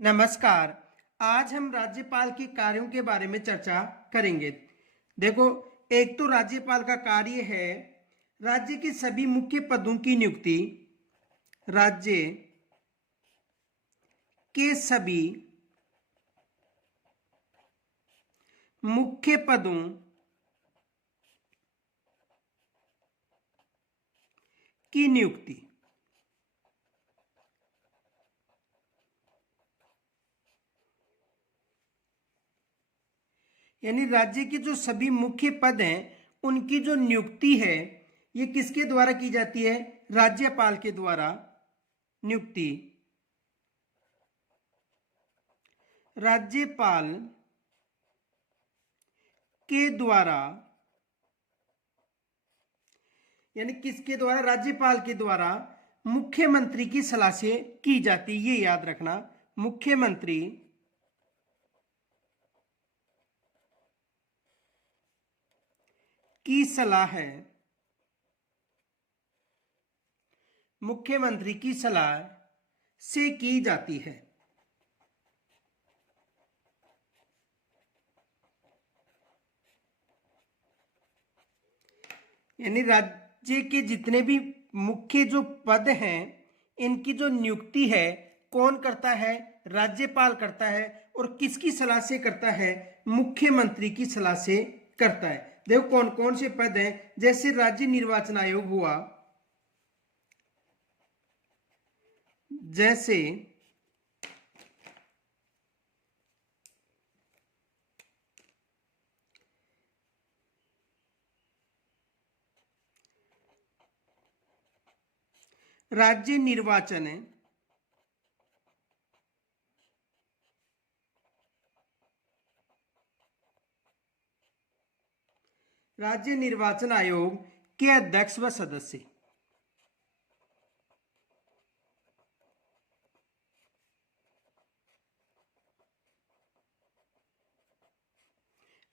नमस्कार। आज हम राज्यपाल के कार्यों के बारे में चर्चा करेंगे। देखो, एक तो राज्यपाल का कार्य है राज्य के सभी मुख्य पदों की नियुक्ति, राज्य के सभी मुख्य पदों की नियुक्ति। यानी राज्य के जो सभी मुख्य पद हैं उनकी जो नियुक्ति है ये किसके द्वारा की जाती है? राज्यपाल के द्वारा नियुक्ति। राज्यपाल के द्वारा, यानी किसके द्वारा? राज्यपाल के द्वारा मुख्यमंत्री की सलाह से की जाती है। ये याद रखना, मुख्यमंत्री की सलाह है, मुख्यमंत्री की सलाह से की जाती है। यानी राज्य के जितने भी मुख्य जो पद हैं इनकी जो नियुक्ति है कौन करता है? राज्यपाल करता है। और किसकी सलाह से करता है? मुख्यमंत्री की सलाह से करता है। देखो कौन कौन से पद हैं, जैसे राज्य निर्वाचन आयोग हुआ, जैसे राज्य निर्वाचन है, राज्य निर्वाचन आयोग के अध्यक्ष व सदस्य।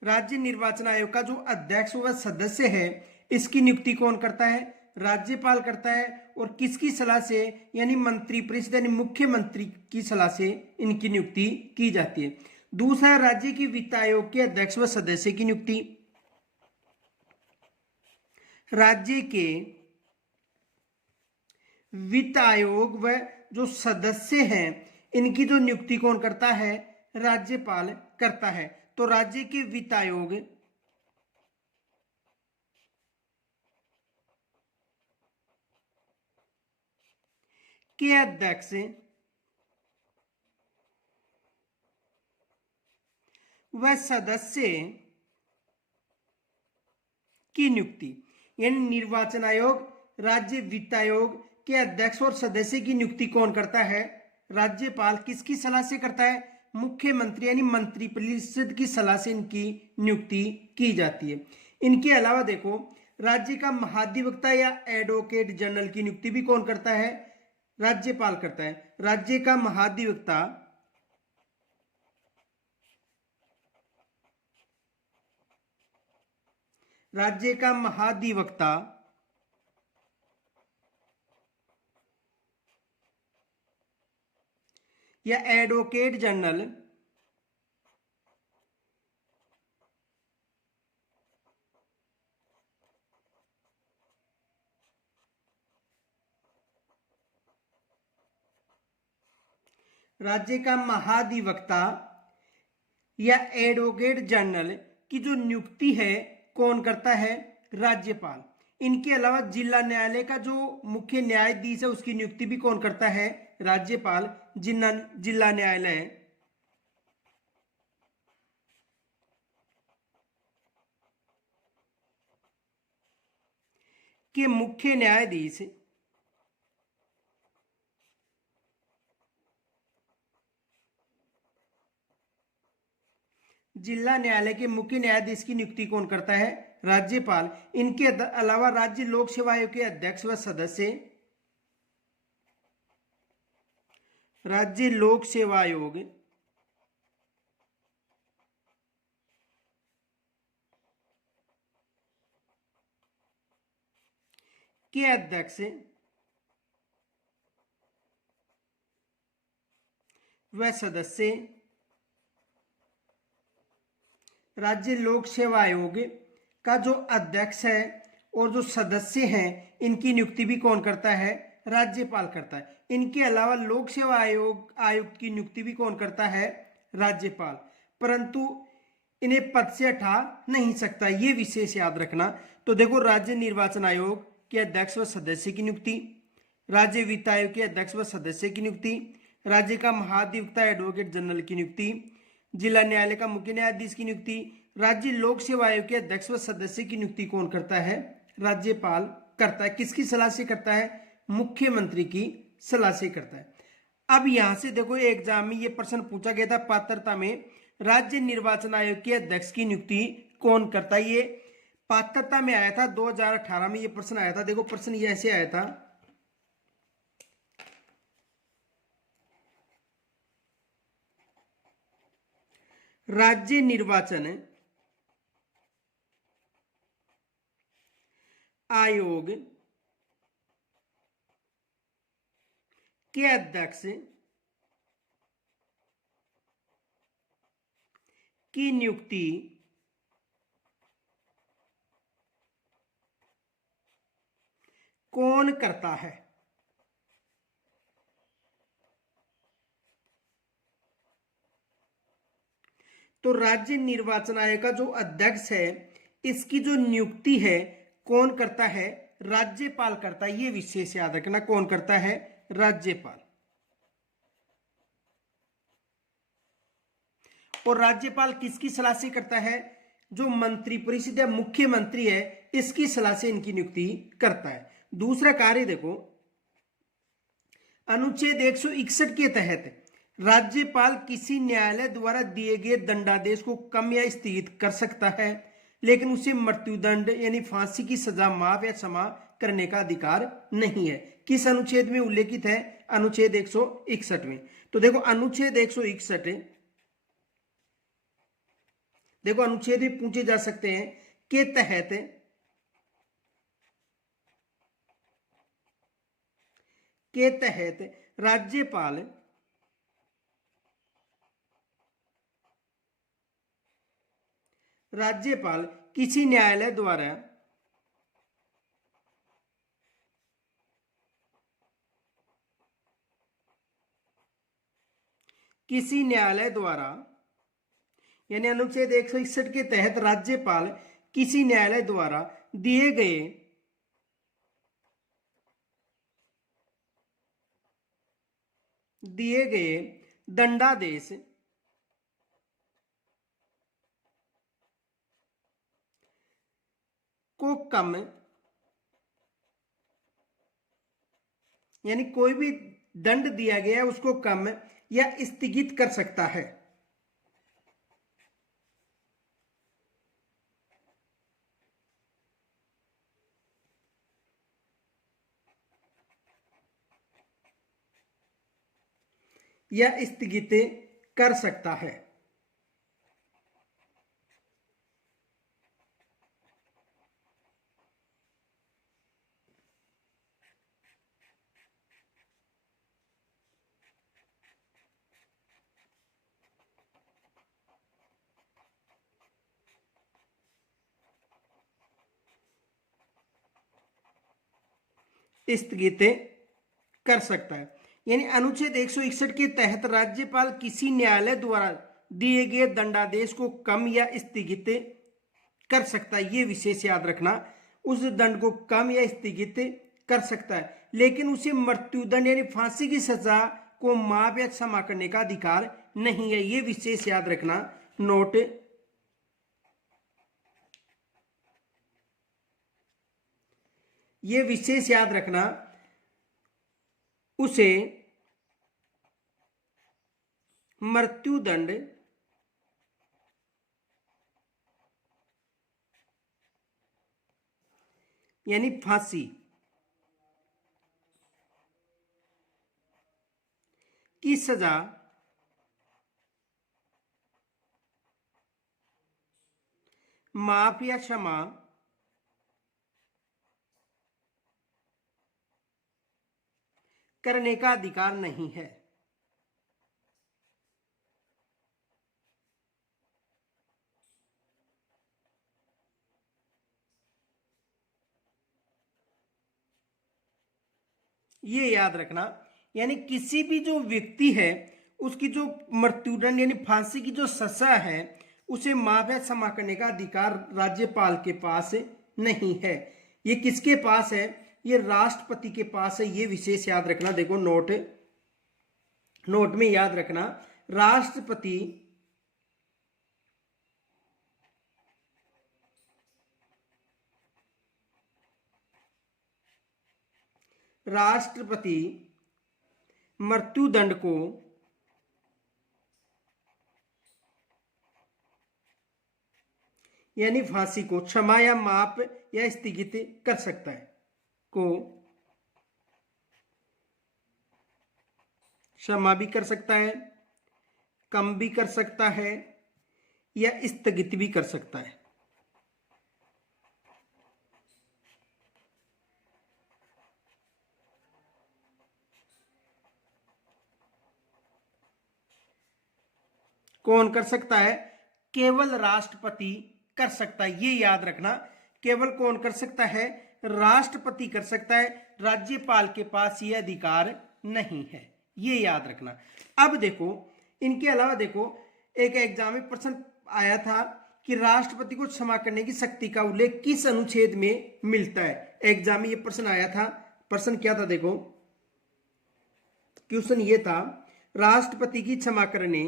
राज्य निर्वाचन आयोग का जो अध्यक्ष व सदस्य है इसकी नियुक्ति कौन करता है? राज्यपाल करता है। और किसकी सलाह से? यानी मंत्री परिषद यानी मुख्यमंत्री की सलाह से इनकी नियुक्ति की जाती है। दूसरा, राज्य की वित्त आयोग के अध्यक्ष व सदस्य की नियुक्ति। राज्य के वित्त आयोग व जो सदस्य हैं इनकी जो नियुक्ति कौन करता है? राज्यपाल करता है। तो राज्य के वित्त आयोग के अध्यक्ष व सदस्य की नियुक्ति, यानी निर्वाचन आयोग, राज्य वित्त आयोग के अध्यक्ष और सदस्य की नियुक्ति कौन करता है? राज्यपाल। किसकी सलाह से करता है? मुख्यमंत्री यानी मंत्रिपरिषद की सलाह से इनकी नियुक्ति की जाती है। इनके अलावा देखो, राज्य का महाधिवक्ता या एडवोकेट जनरल की नियुक्ति भी कौन करता है? राज्यपाल करता है। राज्य का महाधिवक्ता राज्य का महाधिवक्ता या एडवोकेट जनरल राज्य का महाधिवक्ता या एडवोकेट जनरल की जो नियुक्ति है कौन करता है? राज्यपाल। इनके अलावा जिला न्यायालय का जो मुख्य न्यायाधीश है उसकी नियुक्ति भी कौन करता है? राज्यपाल। जिला न्यायालय के मुख्य न्यायाधीश जिला न्यायालय के मुख्य न्यायाधीश की नियुक्ति कौन करता है? राज्यपाल। इनके अलावा राज्य लोक सेवा आयोग के अध्यक्ष व सदस्य, राज्य लोक सेवा आयोग के अध्यक्ष व सदस्य राज्य लोक सेवा आयोग का जो अध्यक्ष है और जो सदस्य हैं इनकी नियुक्ति भी कौन करता है? राज्यपाल करता है। इनके अलावा लोक सेवा आयोग आयुक्त की नियुक्ति भी कौन करता है? राज्यपाल। परंतु इन्हें पद से हटा नहीं सकता, ये विशेष याद रखना। तो देखो, राज्य निर्वाचन आयोग के अध्यक्ष व सदस्य की नियुक्ति, राज्य वित्त आयोग के अध्यक्ष व सदस्य की नियुक्ति, राज्य का महाधिवक्ता एडवोकेट जनरल की नियुक्ति, जिला न्यायालय का मुख्य न्यायाधीश की नियुक्ति, राज्य लोक सेवा आयोग के अध्यक्ष व सदस्य की नियुक्ति कौन करता है? राज्यपाल करता है। किसकी सलाह से करता है? मुख्यमंत्री की सलाह से करता है। अब यहां से देखो, एग्जाम में ये प्रश्न पूछा गया था पात्रता में, राज्य निर्वाचन आयोग के अध्यक्ष की नियुक्ति कौन करता है? ये पात्रता में आया था 2018 में, ये प्रश्न आया था। देखो, प्रश्न ये ऐसे आया था, राज्य निर्वाचन आयोग के अध्यक्ष की नियुक्ति कौन करता है? तो राज्य निर्वाचन आयोग का जो अध्यक्ष है इसकी जो नियुक्ति है कौन करता है? राज्यपाल करता है। ये विशेष याद रखना, कौन करता है? राज्यपाल। और राज्यपाल किसकी सलाह से करता है? जो मंत्रिपरिषद या मुख्यमंत्री है इसकी सलाह से इनकी नियुक्ति करता है। दूसरा कार्य देखो, अनुच्छेद 161 के तहत राज्यपाल किसी न्यायालय द्वारा दिए गए दंडादेश को कम या स्थगित कर सकता है, लेकिन उसे मृत्युदंड यानी फांसी की सजा माफ या क्षमा करने का अधिकार नहीं है। किस अनुच्छेद में उल्लेखित है? अनुच्छेद 161 में। तो देखो, अनुच्छेद 161 देखो, अनुच्छेद भी पूछे जा सकते हैं के तहत राज्यपाल किसी न्यायालय द्वारा यानी अनुच्छेद 161 के तहत राज्यपाल किसी न्यायालय द्वारा दिए गए दंडादेश को कम, यानी कोई भी दंड दिया गया है उसको कम या स्थगित कर सकता है। या स्थगित कर सकता है। स्थगित कर सकता है, यानी अनुच्छेद 161 के तहत राज्यपाल किसी न्यायालय द्वारा दिए गए दंडादेश को कम या स्थगित कर सकता है। ये विशेष याद रखना, उस दंड को कम या स्थगित कर सकता है, लेकिन उसे मृत्युदंड यानी फांसी की सजा को माफ या क्षमा करने का अधिकार नहीं है। ये विशेष याद रखना, नोट। ये विशेष याद रखना, उसे मृत्युदंड यानी फांसी की सजा माफ या क्षमा करने का अधिकार नहीं है। ये याद रखना, यानी किसी भी जो व्यक्ति है उसकी जो मृत्युदंड यानी फांसी की जो सजा है उसे माफ या क्षमा करने का अधिकार राज्यपाल के पास नहीं है। ये किसके पास है? ये राष्ट्रपति के पास है। ये विशेष याद रखना। देखो नोट में याद रखना, राष्ट्रपति मृत्युदंड को यानी फांसी को क्षमा या माफ या स्थगित कर सकता है, को क्षमा भी कर सकता है, कम भी कर सकता है या स्थगित भी कर सकता है। कौन कर सकता है? केवल राष्ट्रपति कर सकता है। ये याद रखना, केवल कौन कर सकता है? राष्ट्रपति कर सकता है। राज्यपाल के पास ये अधिकार नहीं है। ये याद रखना। अब देखो इनके अलावा देखो एक एग्जाम में प्रश्न आया था कि राष्ट्रपति को क्षमा करने की शक्ति का उल्लेख किस अनुच्छेद में मिलता है। एग्जाम में ये प्रश्न आया था। प्रश्न क्या था? देखो क्वेश्चन ये था, राष्ट्रपति की क्षमा करने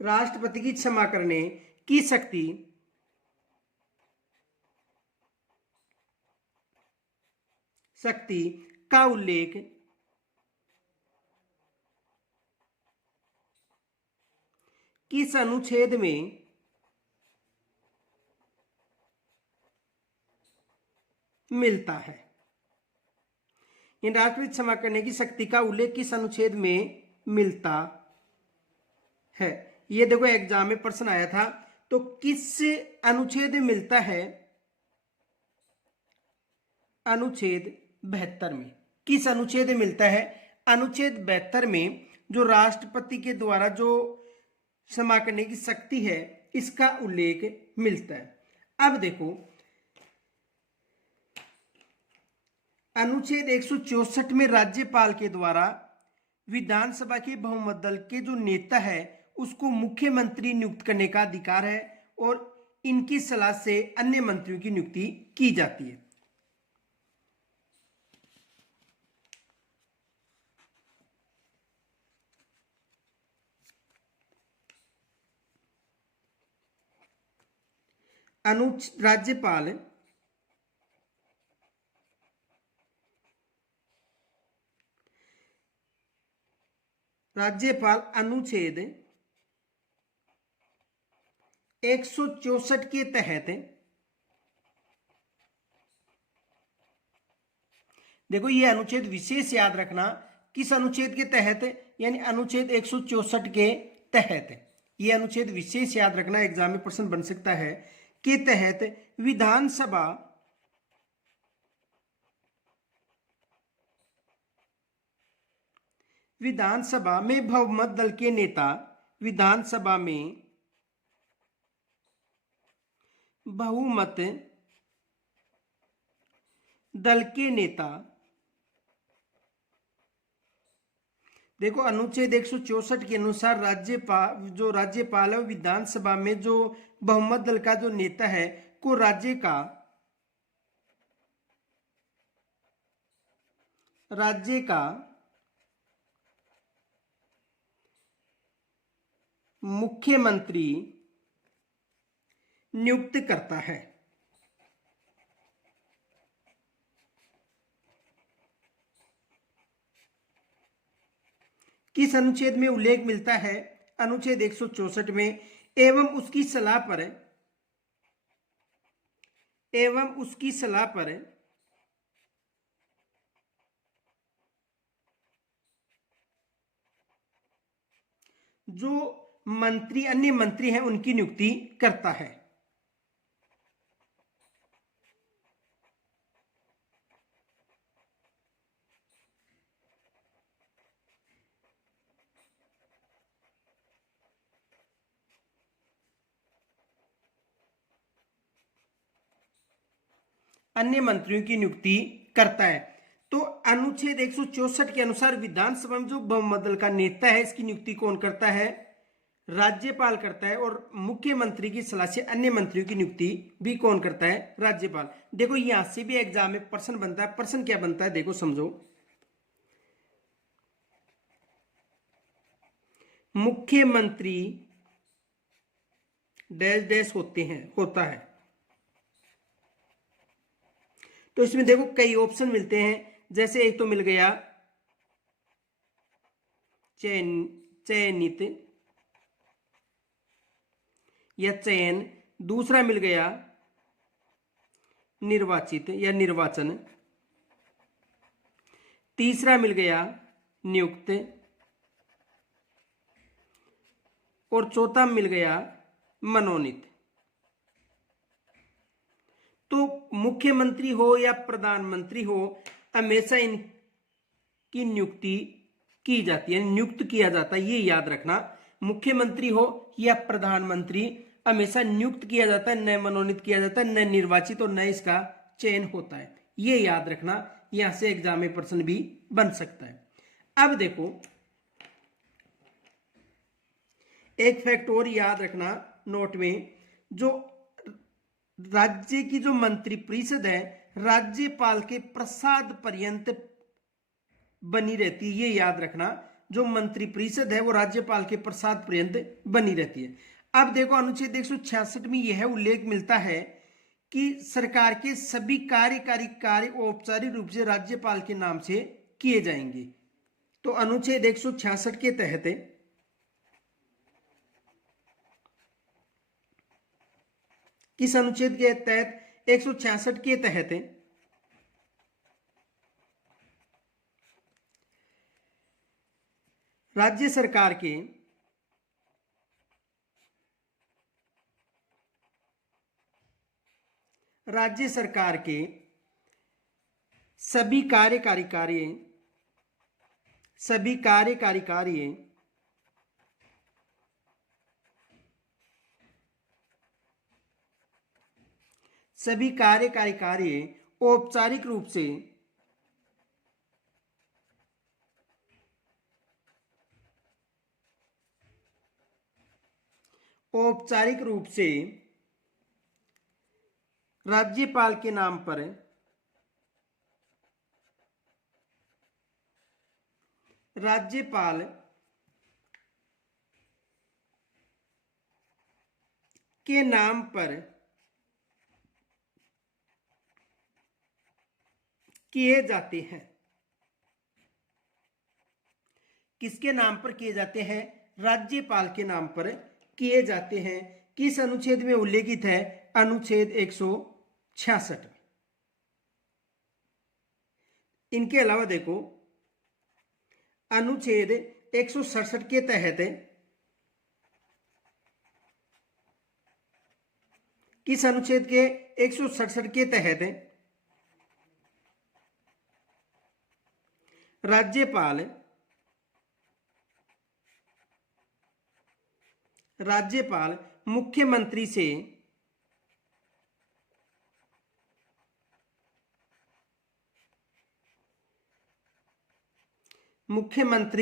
राष्ट्रपति की क्षमा करने की शक्ति का उल्लेख किस अनुच्छेद में मिलता है? इन राष्ट्रपति क्षमा करने की शक्ति का उल्लेख किस अनुच्छेद में मिलता है? ये देखो एग्जाम में प्रश्न आया था। तो किस अनुच्छेद में मिलता है? अनुच्छेद 72 में। किस अनुच्छेद में मिलता है? अनुच्छेद 72 में जो राष्ट्रपति के द्वारा जो क्षमा करने की शक्ति है इसका उल्लेख मिलता है। अब देखो अनुच्छेद 164 में राज्यपाल के द्वारा विधानसभा के बहुमत दल के जो नेता है उसको मुख्यमंत्री नियुक्त करने का अधिकार है और इनकी सलाह से अन्य मंत्रियों की नियुक्ति की जाती है। राज्यपाल अनुच्छेद 164 के तहत देखो ये अनुच्छेद विशेष याद रखना, किस अनुच्छेद के तहत? यानी अनुच्छेद 164 के तहत। ये अनुच्छेद विशेष याद रखना, एग्जाम में प्रश्न बन सकता है। के तहत विधानसभा में बहुमत दल के नेता विधानसभा में बहुमत दल के नेता देखो अनुच्छेद 164 के अनुसार राज्यपाल है विधानसभा में जो बहुमत दल का जो नेता है को राज्य का मुख्यमंत्री नियुक्त करता है। किस अनुच्छेद में उल्लेख मिलता है? अनुच्छेद 164 में। एवं उसकी सलाह पर जो अन्य मंत्री हैं उनकी नियुक्ति करता है। अन्य मंत्रियों की नियुक्ति करता है। तो अनुच्छेद 164 के अनुसार विधानसभा में जो बहुमत का नेता है इसकी नियुक्ति कौन करता है? राज्यपाल करता है। और मुख्यमंत्री की सलाह से अन्य मंत्रियों की नियुक्ति भी कौन करता है? राज्यपाल। देखो यहां से भी एग्जाम में प्रश्न बनता है। प्रश्न क्या बनता है देखो समझो। मुख्यमंत्री डैश डैश होता है। तो इसमें देखो कई ऑप्शन मिलते हैं, जैसे एक तो मिल गया चयनित या चयन, दूसरा मिल गया निर्वाचित या निर्वाचन, तीसरा मिल गया नियुक्त, और चौथा मिल गया मनोनीत। तो मुख्यमंत्री हो या प्रधानमंत्री हो, हमेशा इनकी नियुक्ति की जाती है, नियुक्त किया जाता है, ये याद रखना। मुख्यमंत्री हो या प्रधानमंत्री, हमेशा नियुक्त किया जाता है, न मनोनीत किया जाता है, न निर्वाचित, और न इसका चयन होता है। ये याद रखना, यहां से एग्जाम में प्रश्न भी बन सकता है। अब देखो एक फैक्ट और याद रखना नोट में, जो राज्य की जो मंत्रिपरिषद है राज्यपाल के प्रसाद पर्यंत बनी रहती है, ये याद रखना। जो मंत्रिपरिषद है वो राज्यपाल के प्रसाद पर्यंत बनी रहती है। अब देखो अनुच्छेद 166 में यह उल्लेख मिलता है कि सरकार के सभी कार्यकारी कार्य औपचारिक रूप से राज्यपाल के नाम से किए जाएंगे। तो अनुच्छेद 166 के तहत किस अनुच्छेद के तहत? 166 के तहत राज्य सरकार के सभी कार्यकारी कार्य औपचारिक रूप से राज्यपाल के नाम पर किए जाते हैं। किसके नाम पर किए जाते हैं? राज्यपाल के नाम पर किए जाते हैं। किस अनुच्छेद में उल्लेखित है? अनुच्छेद 166। इनके अलावा देखो अनुच्छेद 167 के तहत किस अनुच्छेद के? 167 के तहत राज्यपाल मुख्यमंत्री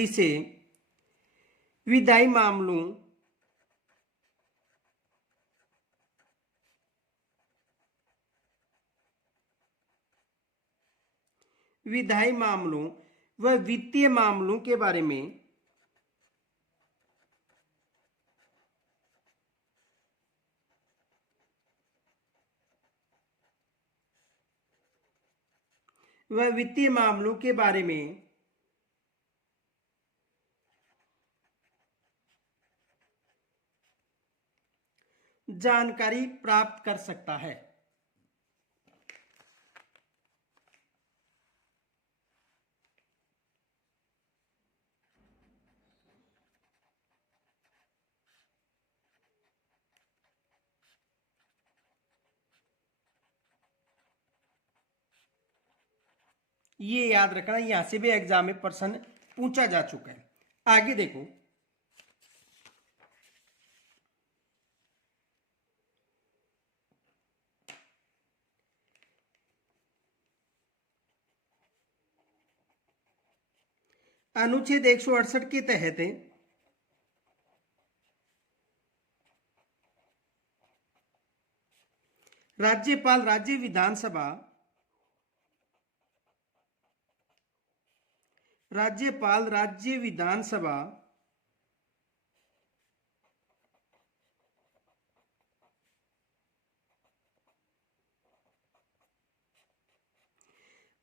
से विधायी मामलों व वित्तीय मामलों के बारे में जानकारी प्राप्त कर सकता है। ये याद रखना, यहां से भी एग्जाम में प्रश्न पूछा जा चुका है। आगे देखो अनुच्छेद 168 के तहत राज्यपाल राज्य विधानसभा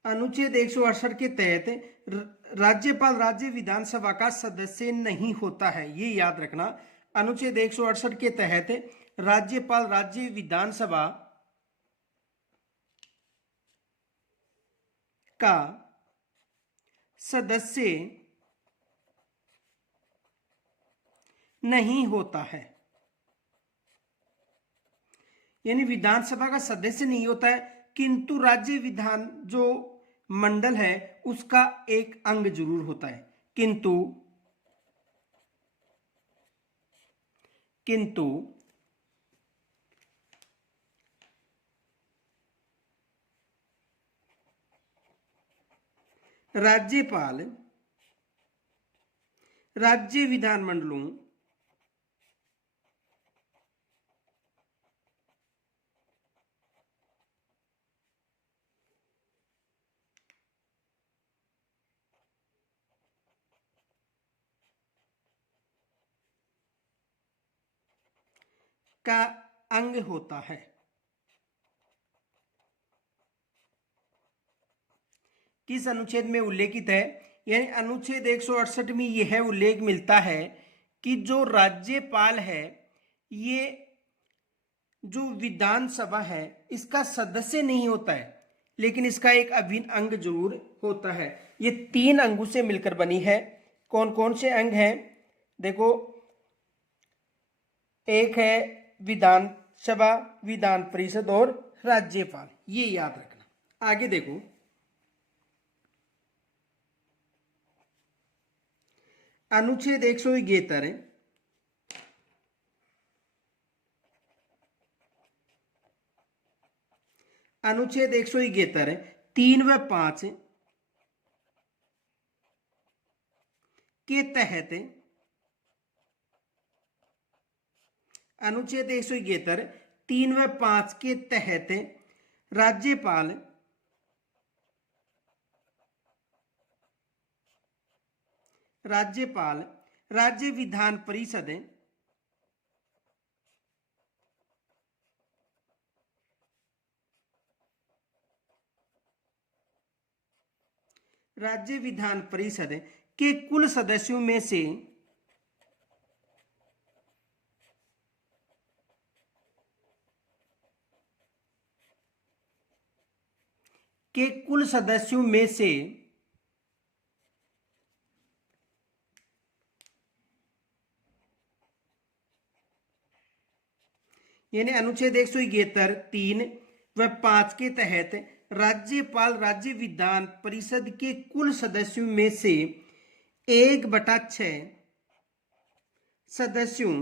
अनुच्छेद 168 के तहत राज्यपाल राज्य विधानसभा का सदस्य नहीं होता है, ये याद रखना। अनुच्छेद 168 के तहत राज्यपाल राज्य विधानसभा का सदस्य नहीं होता है, यानी विधानसभा का सदस्य नहीं होता है, किंतु राज्य विधान जो मंडल है उसका एक अंग जरूर होता है। किंतु राज्यपाल राज्य विधानमंडलों का अंग होता है। किस अनुच्छेद में उल्लेखित है? यानी अनुच्छेद 168 में यह उल्लेख मिलता है कि जो राज्यपाल है ये जो विधानसभा है इसका सदस्य नहीं होता है, लेकिन इसका एक अभिन्न अंग जरूर होता है। ये 3 अंगों से मिलकर बनी है। कौन कौन से अंग हैं? देखो, एक है विधानसभा, विधान परिषद और राज्यपाल, ये याद रखना। आगे देखो, अनुच्छेद 171 अनुच्छेद 171 3 व 5 के तहत अनुच्छेद 171 3 व 5 के तहत राज्यपाल राज्य विधान परिषद के कुल सदस्यों में से यानी अनुच्छेद 171 3 व 5 के तहत राज्यपाल राज्य विधान परिषद के कुल सदस्यों में से 1/6 सदस्यों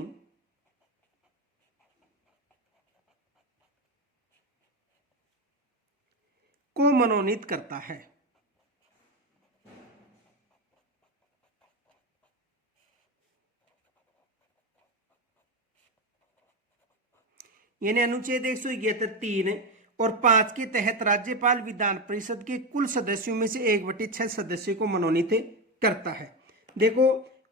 को मनोनीत करता है। यानी अनुच्छेद 171 3 और 5 के तहत राज्यपाल विधान परिषद के कुल सदस्यों में से 1/6 सदस्य को मनोनीत करता है। देखो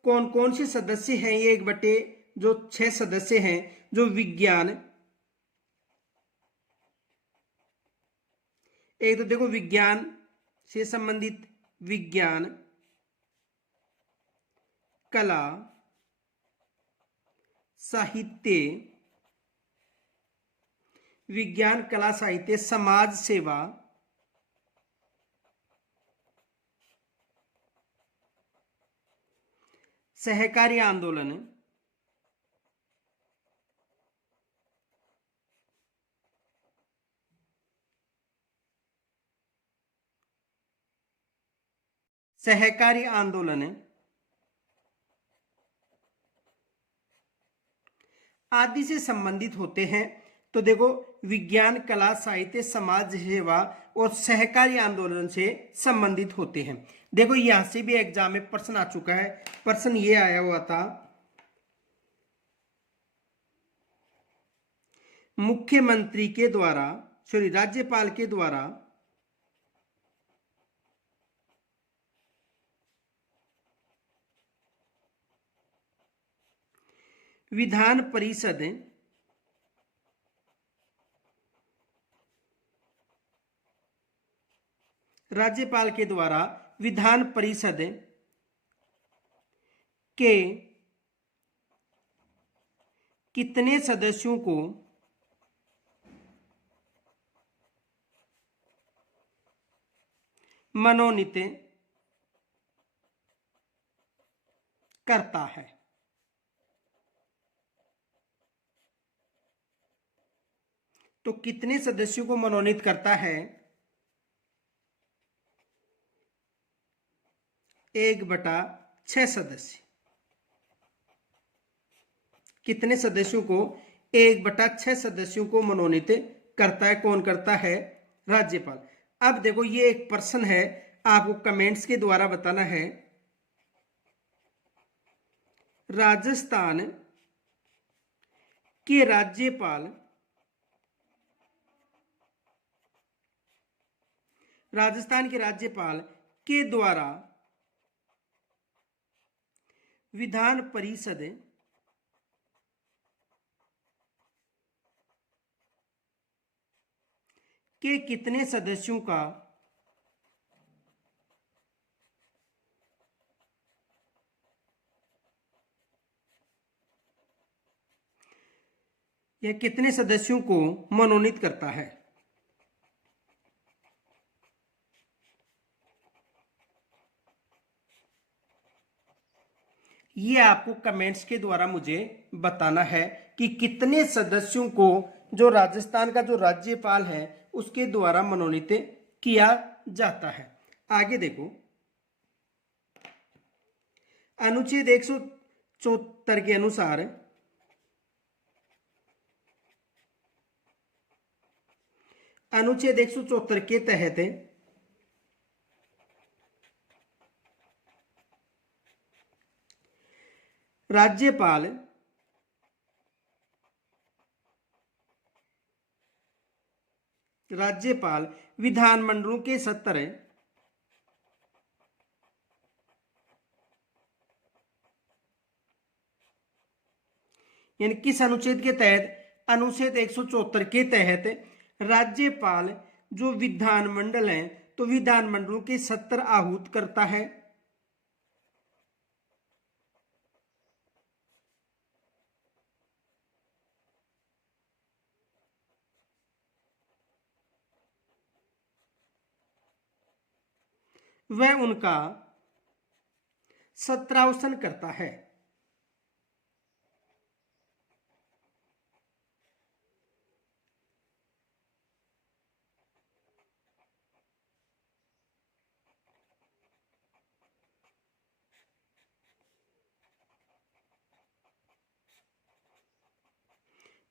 कौन कौन से सदस्य हैं ये 1/6 सदस्य हैं। जो विज्ञान, एक तो देखो विज्ञान से संबंधित विज्ञान, कला, साहित्य, विज्ञान कला साहित्य, समाज सेवा, सहकारी आंदोलन, आदि से संबंधित होते हैं। तो देखो विज्ञान, कला, साहित्य, समाज सेवा और सहकारी आंदोलन से संबंधित होते हैं। देखो यहां से भी एग्जाम में प्रश्न आ चुका है। प्रश्न ये आया हुआ था, मुख्यमंत्री के द्वारा, सॉरी राज्यपाल के द्वारा विधान परिषद राज्यपाल के द्वारा विधान परिषद के कितने सदस्यों को मनोनीत करता है। तो कितने सदस्यों को मनोनीत करता है? 1/6 सदस्य। कितने सदस्यों को? 1/6 सदस्यों को मनोनीत करता है। कौन करता है? राज्यपाल। अब देखो ये एक प्रश्न है, आपको कमेंट्स के द्वारा बताना है। राजस्थान के राज्यपाल, राजस्थान के राज्यपाल के द्वारा विधान परिषद के कितने सदस्यों का यह कितने सदस्यों को मनोनीत करता है? ये आपको कमेंट्स के द्वारा मुझे बताना है कि कितने सदस्यों को जो राजस्थान का जो राज्यपाल है उसके द्वारा मनोनीत किया जाता है। आगे देखो, अनुच्छेद 174 के अनुसार अनुच्छेद 174 के तहत राज्यपाल विधानमंडलों के सत्र यानी किस अनुच्छेद के तहत? अनुच्छेद 174 के तहत राज्यपाल जो विधानमंडल है तो विधानमंडलों के सत्र आहूत करता है। वह उनका सत्रावसान करता है।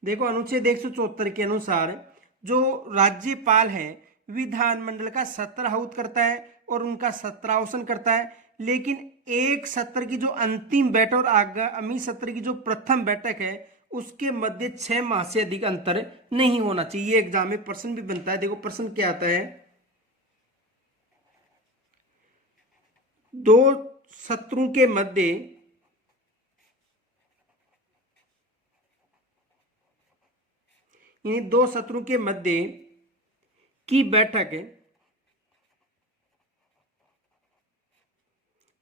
देखो अनुच्छेद 174 के अनुसार जो राज्यपाल है विधानमंडल का सत्र आहूत करता है और उनका सत्रावसान करता है, लेकिन एक सत्र की जो अंतिम बैठक और आगामी सत्र की जो प्रथम बैठक है उसके मध्य 6 माह से अधिक अंतर नहीं होना चाहिए। ये एग्जाम में प्रश्न भी बनता है। देखो प्रश्न क्या आता है, 2 सत्रों के मध्य यानी 2 सत्रों के मध्य की बैठक,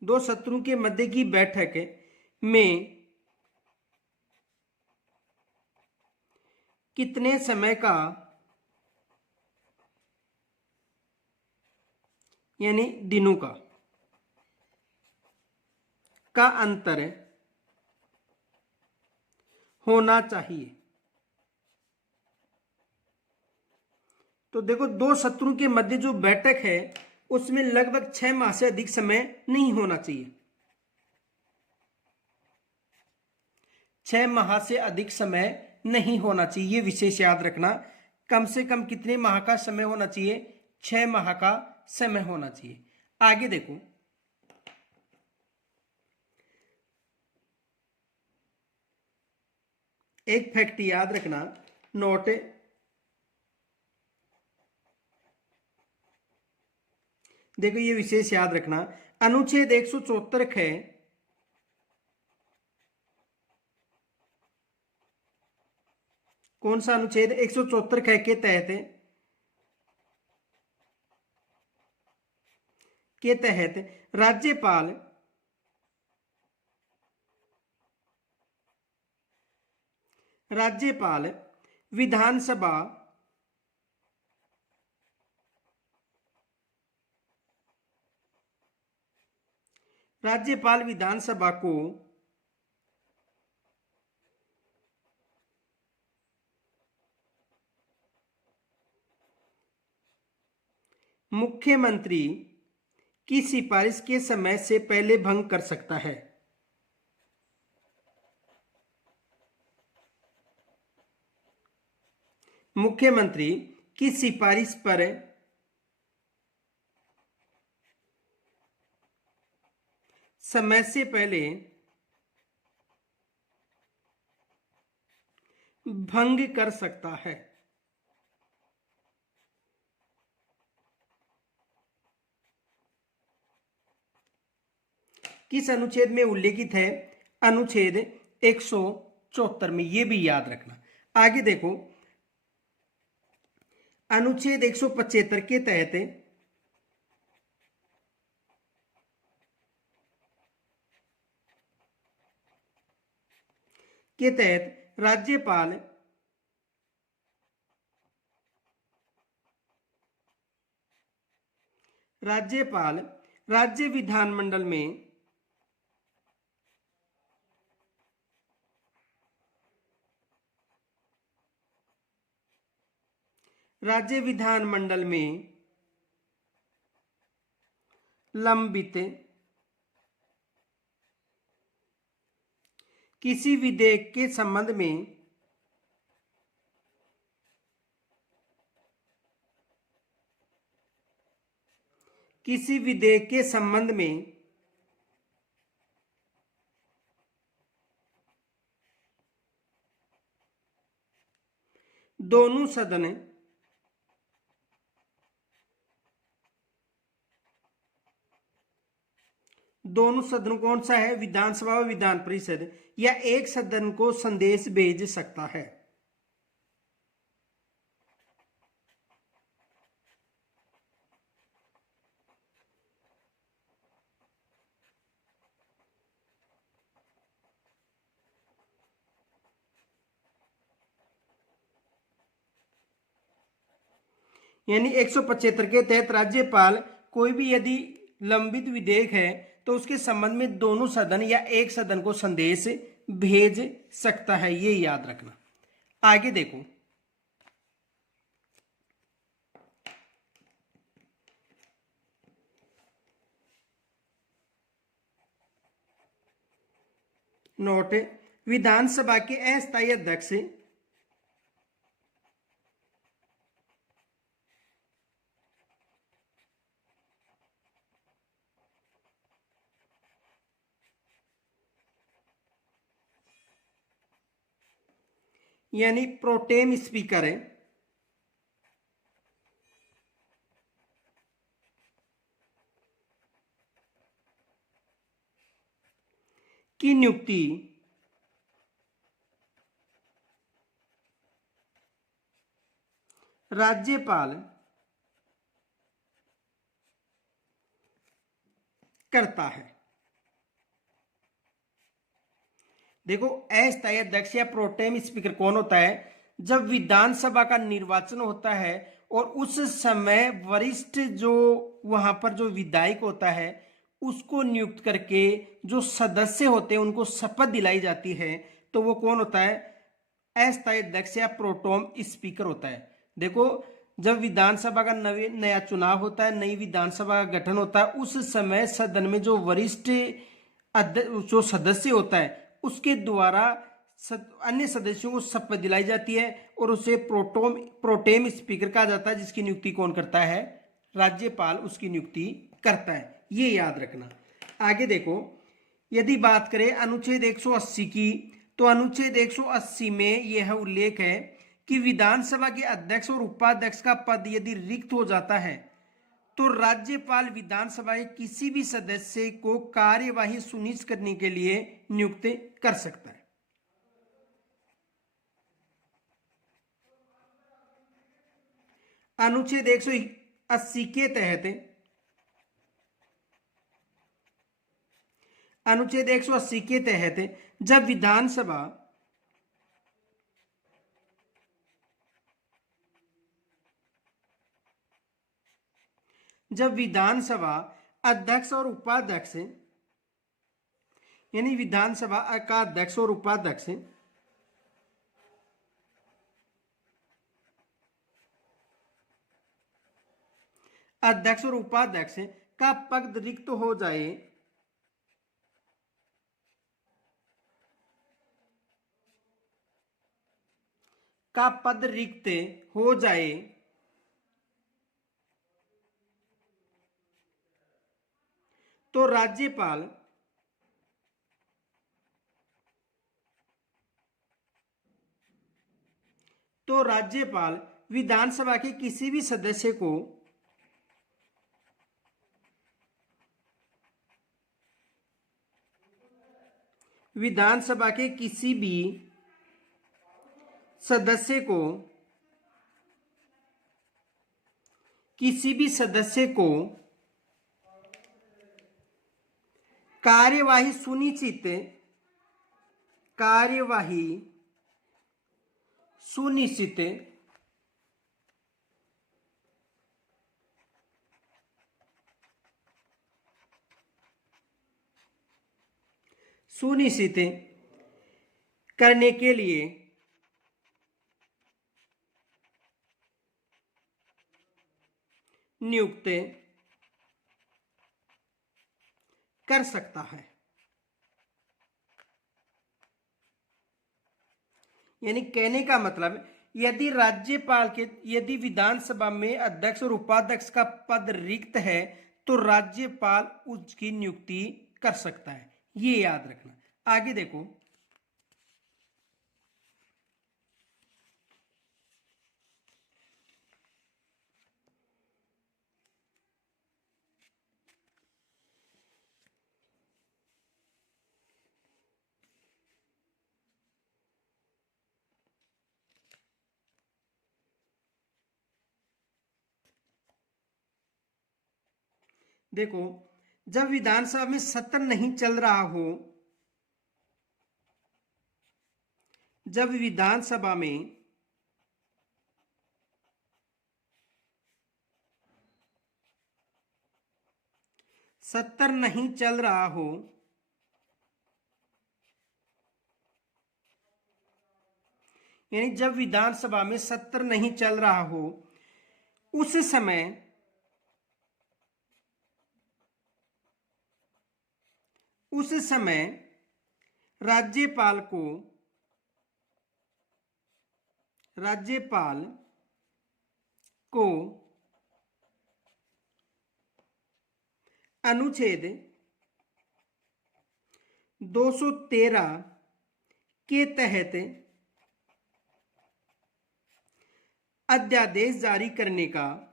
2 सत्रों के मध्य की बैठक में कितने समय का यानी दिनों का अंतर होना चाहिए? तो देखो 2 सत्रों के मध्य जो बैठक है उसमें लगभग 6 माह से अधिक समय नहीं होना चाहिए। 6 माह से अधिक समय नहीं होना चाहिए, ये विशेष याद रखना। कम से कम कितने माह का समय होना चाहिए? 6 माह का समय होना चाहिए। आगे देखो, एक फैक्ट याद रखना, नोट, देखो ये विशेष याद रखना, अनुच्छेद 174 है, कौन सा अनुच्छेद? 174 है के तहत राज्यपाल विधानसभा को मुख्यमंत्री की सिफारिश के समय से पहले भंग कर सकता है। मुख्यमंत्री की सिफारिश पर समय से पहले भंग कर सकता है। किस अनुच्छेद में उल्लेखित है? अनुच्छेद 174 में, ये भी याद रखना। आगे देखो, अनुच्छेद 175 के तहत राज्यपाल राज्य विधानमंडल में लंबित किसी विधेयक के संबंध में दोनों सदन कौन सा है? विधानसभा और विधान परिषद, या एक सदन को संदेश भेज सकता है। यानी 175 के तहत राज्यपाल कोई भी यदि लंबित विधेयक है तो उसके संबंध में दोनों सदन या एक सदन को संदेश भेज सकता है, ये याद रखना। आगे देखो, नोट, विधानसभा के अस्थायी अध्यक्ष यानी प्रोटेम स्पीकर है, की नियुक्ति राज्यपाल करता है। देखो, अस्थायी अध्यक्ष या प्रोटेम स्पीकर कौन होता है? जब विधानसभा का निर्वाचन होता है और उस समय वरिष्ठ जो वहां पर जो विधायक होता है उसको नियुक्त करके जो सदस्य होते हैं उनको शपथ दिलाई जाती है, तो वो कौन होता है? अस्थायी अध्यक्ष या प्रोटेम स्पीकर होता है। देखो, जब विधानसभा का नया चुनाव होता है, नई विधानसभा का गठन होता है, उस समय सदन में जो वरिष्ठ जो सदस्य होता है उसके द्वारा अन्य सदस्यों को शपथ दिलाई जाती है और उसे प्रोटेम स्पीकर कहा जाता है, जिसकी नियुक्ति कौन करता है? राज्यपाल उसकी नियुक्ति करता है। ये याद रखना। आगे देखो, यदि बात करें अनुच्छेद 180 की, तो अनुच्छेद 180 में यह उल्लेख है कि विधानसभा के अध्यक्ष और उपाध्यक्ष का पद यदि रिक्त हो जाता है तो राज्यपाल विधानसभा के किसी भी सदस्य को कार्यवाही सुनिश्चित करने के लिए नियुक्त कर सकता है। अनुच्छेद 180 के तहत अनुच्छेद 180 के तहत जब विधानसभा अध्यक्ष और उपाध्यक्ष, यानी विधानसभा का अध्यक्ष और उपाध्यक्ष अध्यक्ष और उपाध्यक्ष का पद रिक्त हो जाए, तो राज्यपाल विधानसभा के किसी भी सदस्य को कार्यवाही सुनिश्चित करने के लिए नियुक्त कर सकता है। यानी कहने का मतलब, यदि विधानसभा में अध्यक्ष और उपाध्यक्ष का पद रिक्त है तो राज्यपाल उसकी नियुक्ति कर सकता है। ये याद रखना। आगे देखो, जब विधानसभा में सत्र नहीं चल रहा हो, जब विधानसभा में सत्र नहीं चल रहा हो, यानी जब विधानसभा में सत्र नहीं चल रहा हो, उस समय राज्यपाल को अनुच्छेद 213 के तहत अध्यादेश जारी करने का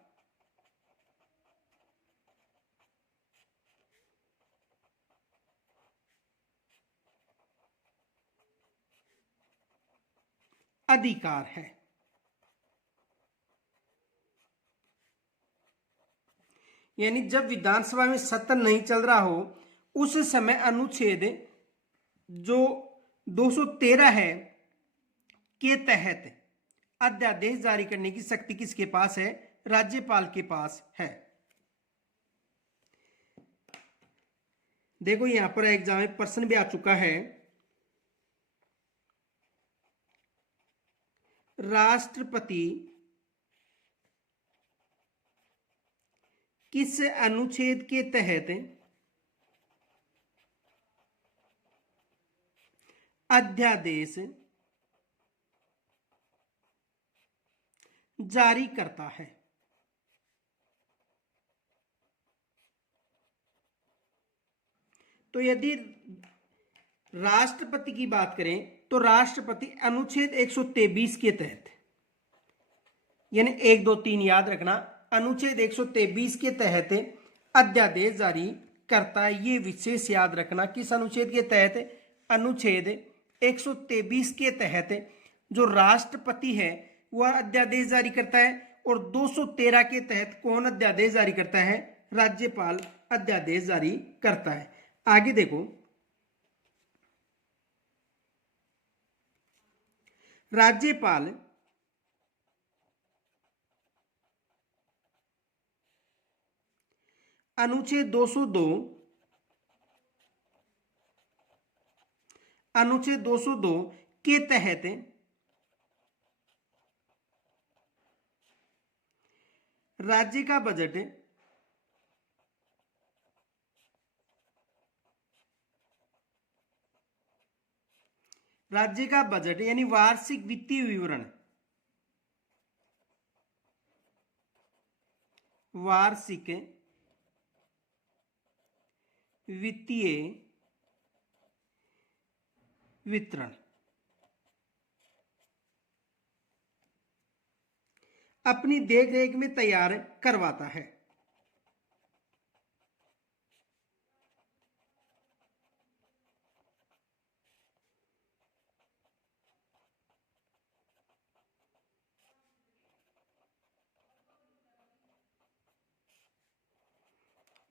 अधिकार है। यानी जब विधानसभा में सत्र नहीं चल रहा हो, उस समय अनुच्छेद जो 213 है के तहत अध्यादेश जारी करने की शक्ति किसके पास है? राज्यपाल के पास है। देखो यहां पर एग्जाम में प्रश्न भी आ चुका है, राष्ट्रपति किस अनुच्छेद के तहत अध्यादेश जारी करता है। तो यदि राष्ट्रपति की बात करें तो राष्ट्रपति अनुच्छेद 123 के तहत, यानी 1 2 3 याद रखना, अनुच्छेद 123 के तहत अध्यादेश जारी करता है। ये विशेष याद रखना, किस अनुच्छेद के तहत? अनुच्छेद 123 के तहत जो राष्ट्रपति है वह अध्यादेश जारी करता है, और 213 के तहत कौन अध्यादेश जारी करता है? राज्यपाल अध्यादेश जारी करता है। आगे देखो, राज्यपाल अनुच्छेद 202 के तहत राज्य का बजट यानी वार्षिक वित्तीय विवरण, वार्षिक वित्तीय वितरण अपनी देखरेख में तैयार करवाता है।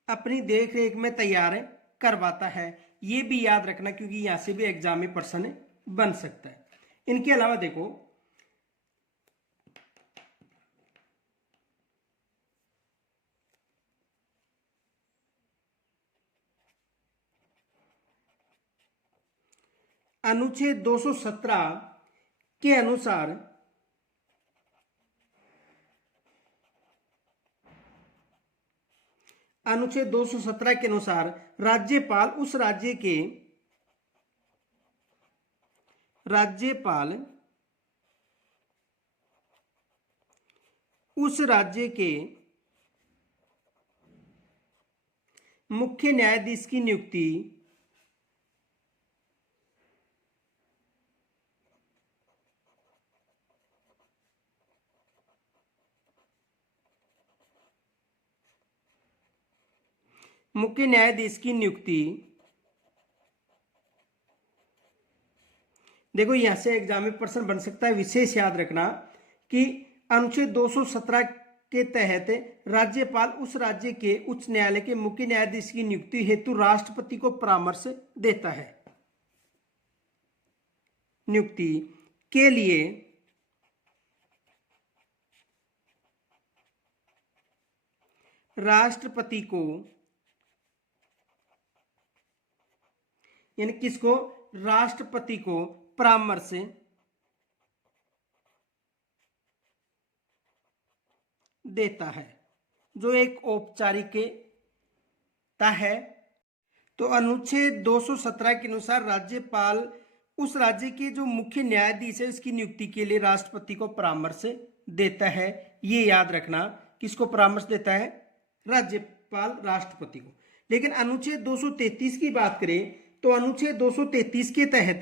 अपनी देखरेख में तैयार करवाता है, ये भी याद रखना, क्योंकि यहां से भी एग्जाम में प्रश्न बन सकता है। इनके अलावा देखो, अनुच्छेद 217 के अनुसार राज्यपाल उस राज्य के मुख्य न्यायाधीश की नियुक्ति देखो, यहां से एग्जाम में प्रश्न बन सकता है। विशेष याद रखना कि अनुच्छेद 217 के तहत राज्यपाल उस राज्य के उच्च न्यायालय के मुख्य न्यायाधीश की नियुक्ति हेतु राष्ट्रपति को परामर्श देता है। नियुक्ति के लिए राष्ट्रपति को, यानी किसको? राष्ट्रपति को परामर्श देता है, जो एक औपचारिकता है। तो अनुच्छेद 217 के अनुसार राज्यपाल उस राज्य के जो मुख्य न्यायाधीश है उसकी नियुक्ति के लिए राष्ट्रपति को परामर्श देता है। ये याद रखना, किसको परामर्श देता है? राज्यपाल राष्ट्रपति को। लेकिन अनुच्छेद 233 की बात करें तो अनुच्छेद 233 के तहत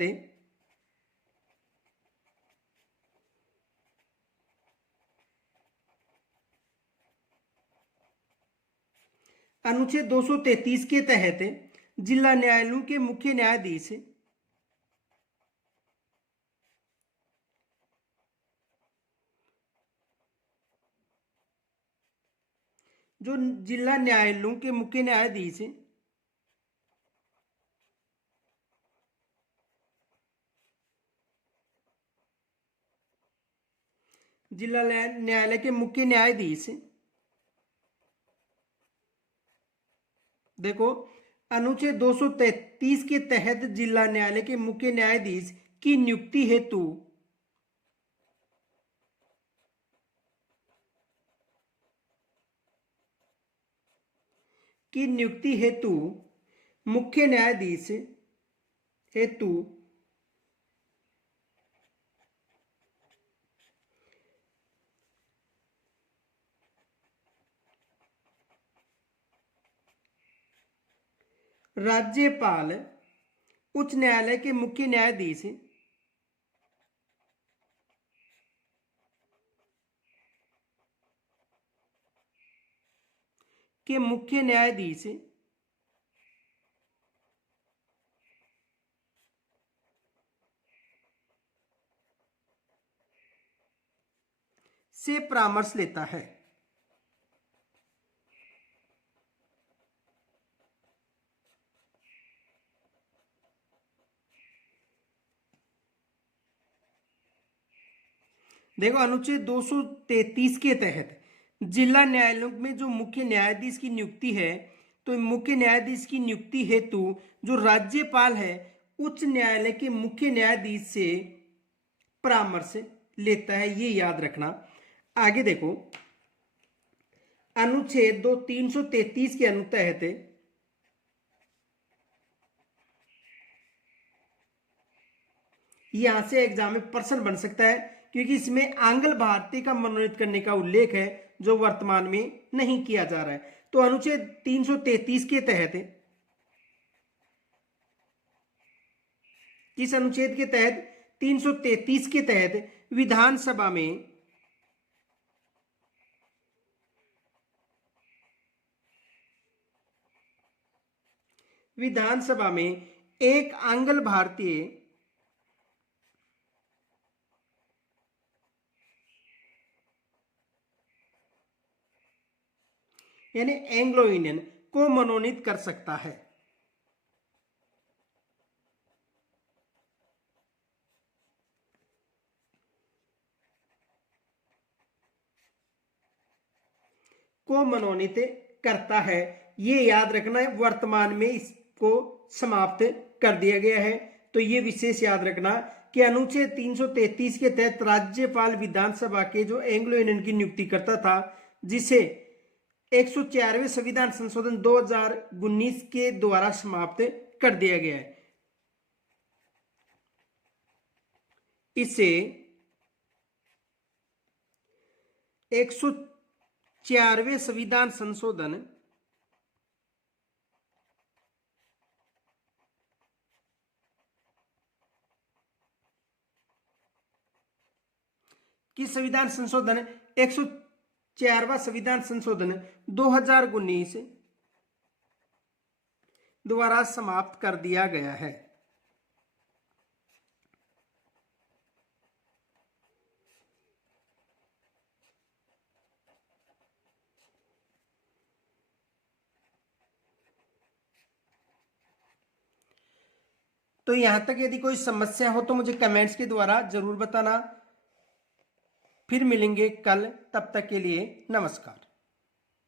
जिला न्यायालयों के मुख्य न्यायाधीश जो जिला न्यायालयों के मुख्य न्यायाधीश जिला न्यायालय के मुख्य न्यायाधीश, देखो अनुच्छेद 233 के तहत जिला न्यायालय के मुख्य न्यायाधीश की नियुक्ति हेतु मुख्य न्यायाधीश हेतु राज्यपाल उच्च न्यायालय के मुख्य न्यायाधीश से परामर्श लेता है। देखो, अनुच्छेद 233 के तहत जिला न्यायालयों में जो मुख्य न्यायाधीश की नियुक्ति है, तो मुख्य न्यायाधीश की नियुक्ति हेतु जो राज्यपाल है उच्च न्यायालय के मुख्य न्यायाधीश से परामर्श लेता है, ये याद रखना। आगे देखो, अनुच्छेद 333 के तहत यहां से एग्जाम में प्रश्न बन सकता है, क्योंकि इसमें आंग्ल भारतीय का मनोनीत करने का उल्लेख है जो वर्तमान में नहीं किया जा रहा है। तो अनुच्छेद 333 के तहत, किस अनुच्छेद के तहत? 333 के तहत विधानसभा में एक आंग्ल भारतीय यानी एंग्लो इंडियन को मनोनीत कर सकता है। को मनोनीत करता है, ये याद रखना है। वर्तमान में इसको समाप्त कर दिया गया है, तो ये विशेष याद रखना कि अनुच्छेद 333 के तहत राज्यपाल विधानसभा के जो एंग्लो इंडियन की नियुक्ति करता था, जिसे 104वें संविधान संशोधन 2019 के द्वारा समाप्त कर दिया गया है। इसे 104वें संविधान संशोधन की संविधान संशोधन 104वां संविधान संशोधन 2019 द्वारा समाप्त कर दिया गया है। तो यहां तक यदि कोई समस्या हो तो मुझे कमेंट्स के द्वारा जरूर बताना। फिर मिलेंगे कल, तब तक के लिए नमस्कार।